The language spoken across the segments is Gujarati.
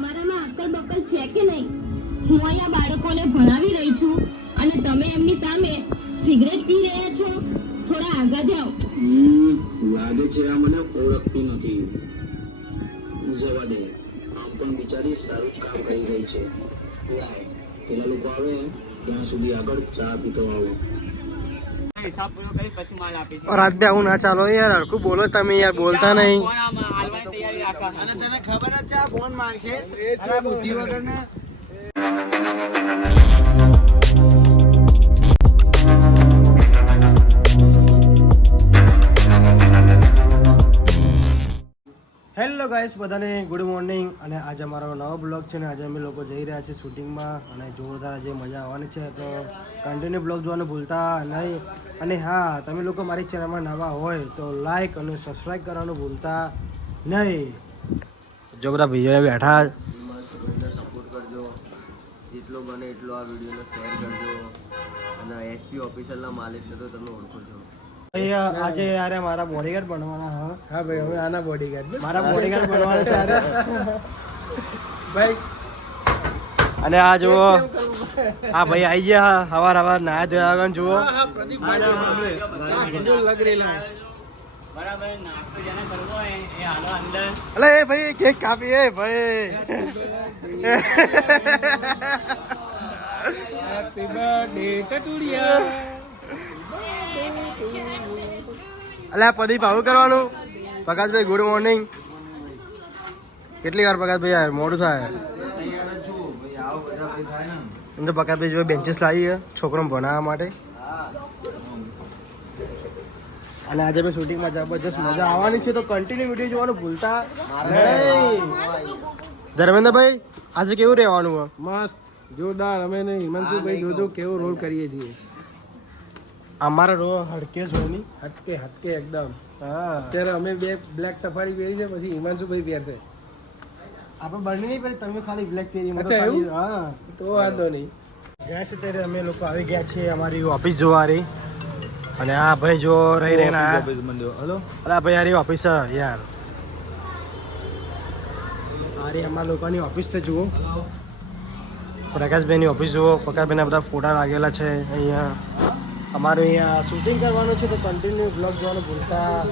તમારામાં અક્કલ બક્કલ છે કે નહીં? હું અહીંયા બાળકોને ભણાવી રહી છું અને તમે એમની સામે સિગરેટ પી રહ્યા છો. થોડા આગળ જાઓ. લાગે છે આ મને ઓળખતી નથી. જવા દે. આમ પણ બિચારી સારું જ કામ કરી રહી છે. લાય પેલા લોકો આવે, ત્યાં સુધી આગળ ચા પીતો આવો. હિસાબ પૂરો કરી પછી માલ આપીશું રાત બે આવું ના ચાલો યાર હરખું બોલો તમે યાર બોલતા નહીં. તને ખબર જ છે ફોન માંગશે? અને આ બુદ્ધિ હેલો ગાઈસ, બધાને ગુડ મોર્નિંગ અને આજે અમારો નવો બ્લોગ છે ને આજે અમે લોકો જઈ રહ્યા છીએ શૂટિંગમાં અને જોરદાર આજે મજા આવવાની છે, તો કન્ટિન્યુ બ્લોગ જોવાનું ભૂલતા નહીં. અને હા, તમે લોકો મારી ચેનલમાં નવા હોય તો લાઈક અને સબસ્ક્રાઈબ કરવાનું ભૂલતા નહીં. જો બધા ભાઈઓ બેઠા. સપોર્ટ કરજો જેટલો બને એટલો આ વિડીયોને શેર કરજો. અને એચપી ઓફિસરના માલિકને તો તમે ઓળખો છો. આજે યાર મારા બોડીગાર્ડ બનવાના હા હા ભાઈ હવે આના બોડીગાર્ડ મારા બોડીગાર્ડ બનવાના છે ભાઈ. અને આ જુઓ. હા ભાઈ આઈ ગયા હવાર હવાર નાયા ધોયા આગળ જુઓ. અલે એ ભાઈ કેક કાપી એ ભાઈ. અલે આ પ્રદીપ આવું કરવાનું? પ્રકાશભાઈ ગુડ મોર્નિંગ કેટલી વાર પ્રકાશભાઈ યાર મોડું થાય? એમ તો પ્રકાશભાઈ જો બેન્ચીસ લાવી છોકરો ભણાવવા માટે. અને આજે મેં શૂટિંગમાં જબરજસ્ત મજા આવવાની છે, તો કન્ટિન્યુ વીડિયો જોવાનું ભૂલતા ધર્મેન્દ્રભાઈ, આજે કેવું રહેવાનું મસ્ત, જોરદાર. અમે નહીં હિમાંશુભાઈ જોજો કેવો રોલ કરીએ છીએ. અમારો રો હડકે જોની હટકે હટકે એકદમ. હા. અત્યારે અમે બે બ્લેક સફારી પહેરી છે પછી હિમાંશુભાઈ પહેરશે. આપણે બંને નહીં પહેરી તમે ખાલી બ્લેક પહેરી અચ્છા, એવું? હા. તો વાંધો નહીં. ગયા છે ત્યારે અમે લોકો આવી ગયા છીએ અમારી ઓફિસ જોવા રહી અને આ ભાઈ જો રહી રહીને હલો? અરે ભાઈ યાર ઓફિસ છે યાર. અરે અમારા લોકોની ઓફિસ છે જુઓ. પ્રકાશભાઈની ઓફિસ જુઓ. પ્રકાશભાઈના બધા ફોટા લાગેલા છે અહીંયા. અમારું અહીંયા શૂટિંગ કરવાનું છે તો કન્ટિન્યુ બ્લોગ જોવાનું ભૂલતા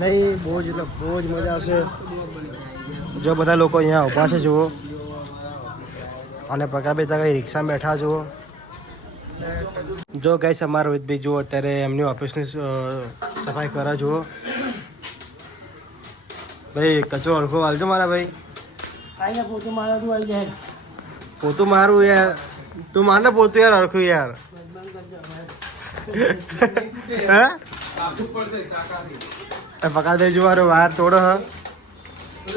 નહીં. બહુ જ એટલે બહુ જ મજા આવશે. જો બધા લોકો અહીંયા ઊભા છે જુઓ. અને પ્રકાશભાઈ ત્યાં કંઈ રિક્ષામાં બેઠા જુઓ. જો ગઈ અમારા રોહિતભાઈ જુઓ અત્યારે એમની ઓફિસની સફાઈ કરા જુઓ. ભાઈ કચરો હરખો વાલજો મારા ભાઈ. પોતું મારું યાર. તું માર ને પોતું યાર હરખું યાર. હે? એ પકાભાઈ જોવાનો વાર તોડો હ.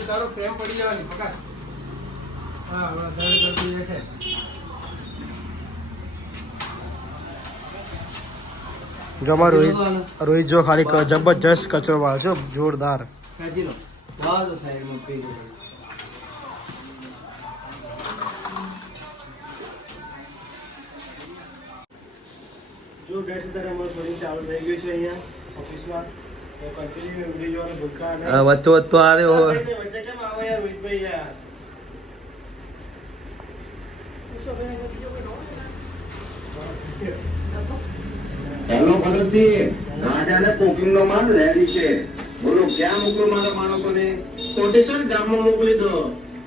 તારો ફ્રેમ પડી જવાની પ્રકાશ હા હવે તારે તારથી બેઠે. જો અમારો રોહિત રોહિત જો ખાલી જબરજસ્ત કચરો વાળો છે જોરદાર. તો ગેસ અત્યારે અમારું શૂટિંગ ચાલુ થઈ ગયું છે અહીંયા ઓફિસમાં. કન્ટિન્યુ વીડિયો જોવાનું નહીં વચ્ચો વચ્ચો આ રહ્યો વચ્ચે કેમ આવો યાર રોહિતભાઈ યાર? હેલો ભગતસિંહ રાજાને કોકિંગ નો માલ રેડી છે. બોલો ક્યાં મોકલો મારા માણસોને? કોટેશ્વર ગામમાં મોકલી દો.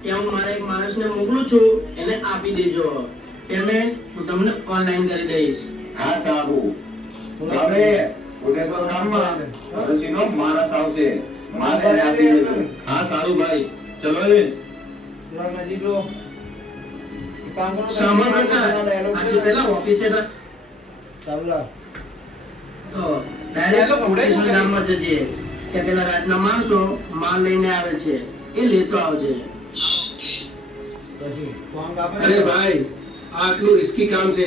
ત્યાં હું મારા એક માણસને મોકલું છું એને આપી દેજો. પેમેન્ટ હું તમને ઓનલાઈન કરી દઈશ. હા સારું હવે કોટેશ્વર ગામમાં ભગતસિંહ નો માણસ આવશે. માલ એને આપી દેજો. હા સારું ભાઈ. ચલો એ. નજીક લો એક કામ કરો સાંભળ પ્રકાશ આજે પેલા ઓફિસે હતા તો ડાયરેક્ટ કોટેશ્વર ગામમાં જજે. ત્યાં પેલા રાતના માણસો માલ લઈને આવે છે. એ લેતો આવજે. અરે ભાઈ આટલું રિસ્કી કામ છે.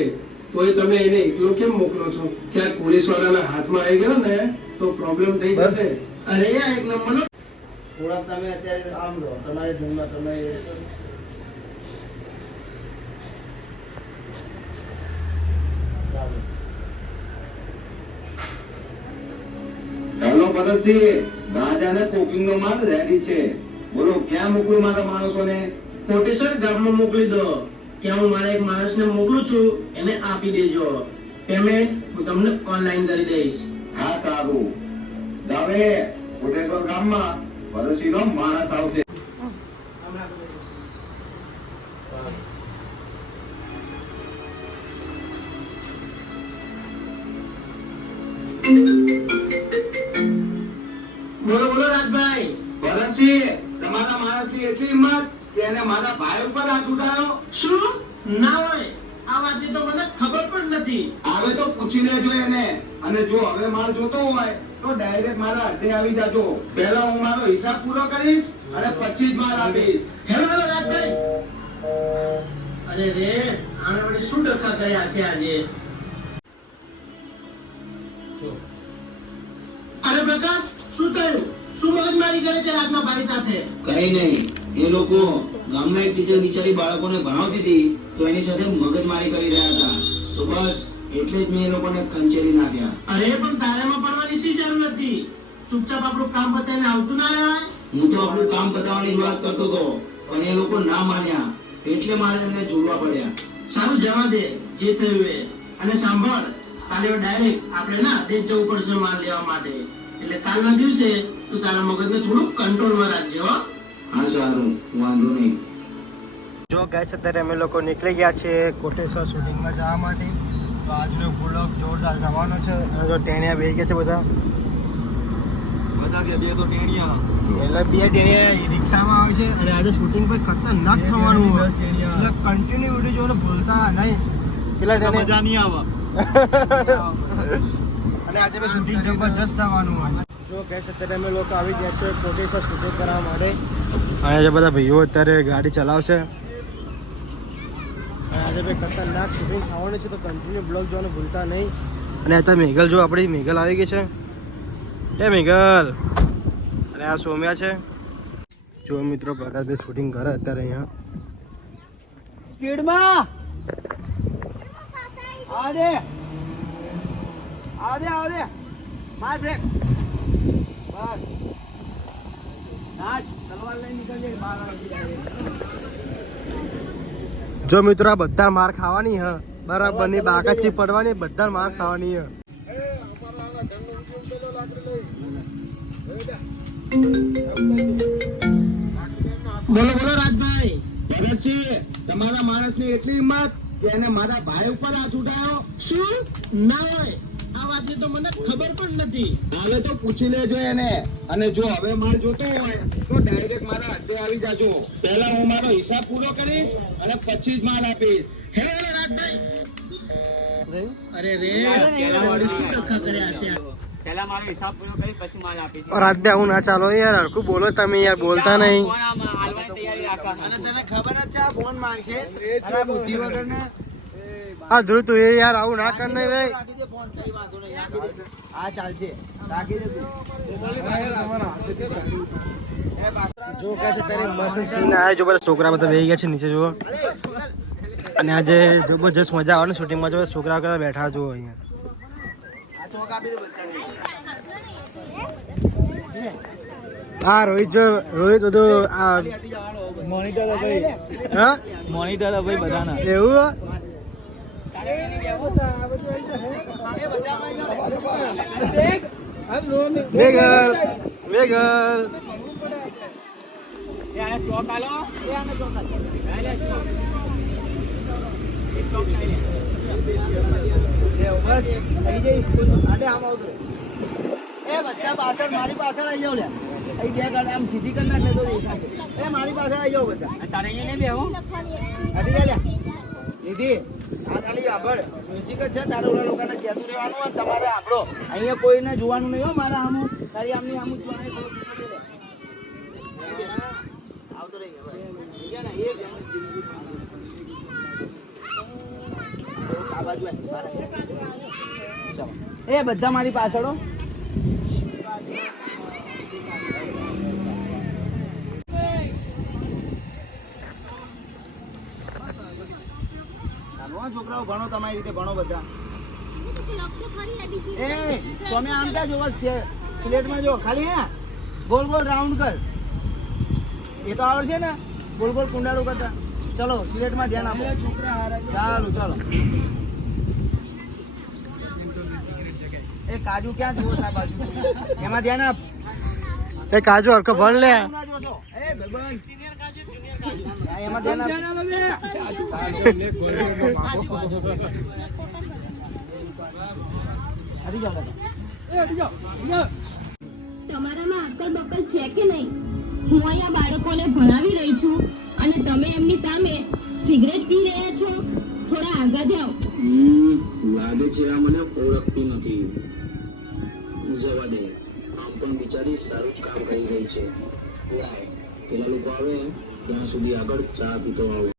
તોય તમે એને એકલો કેમ મોકલો છો? ક્યાંક પોલીસ વાળાના હાથમાં આવી ગયો ને તો પ્રોબ્લેમ થઈ જશે. અરે આ એક નંબરનો થોડાક તમે અત્યારે આમ રહો તમારી ધૂનમાં તમે હેલો ભરતસિંહ રાજાને કોકિંગ નો માલ રેડી છે. બોલો ક્યાં મોકલું મારા માણસોને? કોટેશ્વર ગામમાં મોકલી દો. ત્યાં હું મારા એક માણસને મોકલું છું એને આપી દેજો. પેમેન્ટ હું તમને ઓનલાઈન કરી દઈશ. હા સારું હવે કોટેશ્વર ગામમાં પડોશીનો માણસ આવશે. બોલો બોલો રાજભાઈ. ભરતસિંહ તમારા માણસની એટલી હિંમત કે એને મારા ભાઈ ઉપર હાથ ઉઠાવ્યો શું? ના હોય. આ વાતની તો મને ખબર પણ નથી. હવે તો પૂછી લેજો એને. અને જો હવે માર જોતો હોય તો ડાયરેક્ટ મારા અડધે આવી જાજો. પહેલા હું મારો હિસાબ પૂરો કરીશ અને પછી જ માલ આપીશ. Hello hello Rajbhai. અરે રે આને વળી શું ડખા કર્યા છે આજે? અરે પ્રકાશ શું થયું? શું મગજમારી કરે છે રાતના ભાઈ સાથે? કઈ નહીં. એ લોકો ગામમાં એક ટીચર બિચારી બાળકોને ભણાવતી હતી તો એની સાથે મગજમારી કરી રહ્યા હતા. તો બસ એટલે જ મેં એ લોકોને ખંચેરી નાખ્યા. અરે પણ તારેમાં પડવાની શી જરૂર હતી? ચૂપચાપ આપણું કામ પતાવીને આવતું ના રહેવાય? હું તો આપણું કામ પતાવવાની જ વાત કરતો હતો પણ એ લોકો ના માન્યા. એટલે મારે એમને જોડવા પડ્યા. સારું જવા દે જે થયું એ. અને સાંભળ કાલે ડાયરેક્ટ આપણે ના દેશ જવું પડશે માલ લેવા માટે. એટલે કાલના દિવસે તું તારા મગજને થોડુંક કંટ્રોલમાં રાખજે હો સારું વાંધો નહીં. જો ગાઈસ અત્યારે અમે લોકો નીકળી ગયા છે કોટેશ્વર શૂટિંગમાં જવા માટે. તો આજનો બ્લોગ જોરદાર જવાનો છે. અને જો ટેણિયા બે ગયા છે બધા. બધા કે બે તો ટેણિયા. એટલે બે ટેણિયા રિક્ષામાં આવે છે અને આજે શૂટિંગ પર ખતરનાક થવાનું હોય. એટલે કન્ટિન્યુ વીડિયો જોઈને ભૂલતા નહીં. કેટલા ટેણિયા મજા નહીં આવે. અને આજે મેં શૂટિંગ જબરજસ્ત થવાનું હોય. જો ગેસ અત્યારે અમે લોકો આવી ગયા છે કોટેશ્વર શૂટિંગ કરવા માટે. અને જે બધા ભાઈઓ અત્યારે ગાડી ચલાવશે. અને આજે ભાઈ ખતરનાક શૂટિંગ થવાનું છે તો કન્ટિન્યુ બ્લોગ જોવાનું ભૂલતા નહીં. અને અત્યારે મેઘલ જો આપણી મેઘલ આવી ગઈ છે. એ મેઘલ! અને આ સોમ્યા છે. જો મિત્રો પ્રકાશભાઈ શૂટિંગ કરે અત્યારે અહીંયા. સ્પીડમાં! આદે આદે આદે માર બ્રેક! જો મિત્રો બધા માર ખાવાની હ. બરાબરની બાકાચી પડવાની, બધા માર ખાવાની હ. બોલો બોલો, રાજભાઈ. ભરતસિંહ તમારા માણસની એટલી હિંમત કે એને મારા ભાઈ ઉપર હાથ ઉઠાવ્યો શું? ના હોય. આ વાતની તો મને ખબર પણ નથી. હવે તો પૂછી લેજો એને. અને જો હવે માલ જોતો હોય તો ડાયરેક્ટ મારા અડધે આવી જાજો. પહેલા હું મારો હિસાબ પૂરો કરીશ અને પછી જ માલ આપીશ. Hello hello Rajbhai. અરે રે વળી શું ડખા કર્યા છે? પહેલા મારો હિસાબ પૂરો કરી પછી માલ આપીશ. રાત આવું ના ચાલો યાર હરખું બોલો તમે યાર બોલતા નહીં. તને ખબર જ છે ફોન માંગશે. હા ધ્રુવ તું એ યાર આવું ના કર નહીં ભાઈ. આ ચાલશે રાખી દે તું જો કે છે તારી મસ્ત સીન જો બધા છોકરા બધા બેહી ગયા છે નીચે જુઓ. અને આજે જબરજસ્ત મજા આવે ને શૂટિંગમાં જો છોકરા બધા બેઠા જુઓ અહીંયા. આ ચોક આપી દે બધાને હા રોહિત જો રોહિત બધું આ મોનિટર ભાઈ હા? મોનિટર ભાઈ બધાના. એવું? વેગલ વેગલ ચોક આલો ચોક મારી પાછળ આવી જાવ લે અહીં બે ગાડી આમ સીધી કરી નાખ તો એ મારી પાછળ આવી જાવ બધા તારે અહીંયા નહીં બેહવું હટી જા લે મ્યુઝિક જ છે, તારે કહેતું રહેવાનું હોય તમારે આપણો. અહીંયા કોઈને જોવાનું નહીં હો, મારા આમ તારી આમની આમ જ. આવતો રહી. એ, બધા મારી પાછળ હો. છોકરાઓ ભણો તમારી રીતે ભણો બધા. એ તમે આમ ક્યાં જોવો છે? પ્લેટમાં જો ખાલી હે? ગોલ ગોલ રાઉન્ડ કર. એ તો આવડશે ને? ગોલ ગોલ કુંડાળું કરતા. ચલો સિલેટમાં ધ્યાન આપો. ચાલો ચાલો. એ કાજુ ક્યાં જુઓ સાહેબ બાજુ? એમાં ધ્યાન આપ. એ કાજુ હરખો ભણ લે. એ ભાઈબંધ. હા, એમાં ધ્યાન આપ હટી જાઓ તમારામાં અક્કલ બક્કલ છે કે નહીં? હું અહીંયા બાળકોને ભણાવી રહી છું અને તમે એમની સામે સિગરેટ પી રહ્યા છો. થોડા આગળ જાઓ. હમ, લાગે છે આ મને ઓળખતી નથી. જવા દે. આમ પણ બિચારી સારું જ કામ કરી રહી છે. લાય પેલા લોકો આવે ત્યાં સુધી આગળ ચા પીતો આવું.